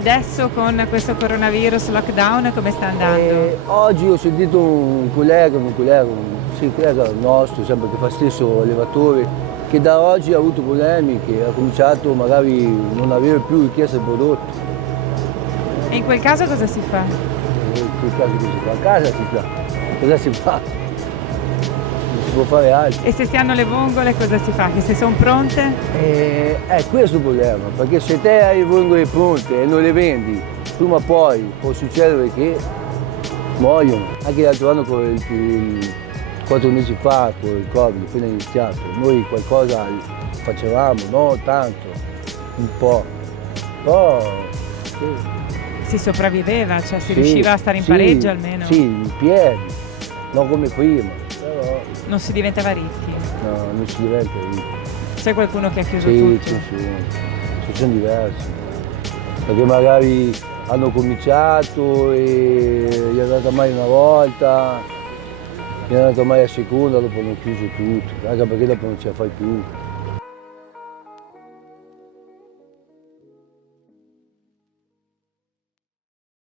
adesso con questo coronavirus, lockdown, come sta andando? Oggi ho sentito un collega nostro, sempre che fa stesso allevatore, che da oggi ha avuto polemiche, che ha cominciato magari a non avere più richiesta di prodotto. E in quel caso cosa si fa? In quel caso cosa si fa? A casa si fa. Cosa si fa? Non si può fare altro. E se si hanno le vongole cosa si fa? Che se sono pronte? È questo il problema, perché se te hai le vongole pronte e non le vendi, prima o poi può succedere che muoiono. Anche l'altro anno, 4 mesi fa, con il Covid, appena iniziato, noi qualcosa facevamo, no tanto, un po', però sì. Si sopravviveva, cioè si riusciva a stare in pareggio almeno? Sì, in piedi, non come prima, però Non si diventava ricchi? no, non si diventa ricchi. C'è qualcuno che ha chiuso Sì, tutto? ci sono diversi, perché magari hanno cominciato e gli è andata mai una volta, gli è andata mai a seconda, dopo hanno chiuso tutto, anche perché dopo non ce la fai più.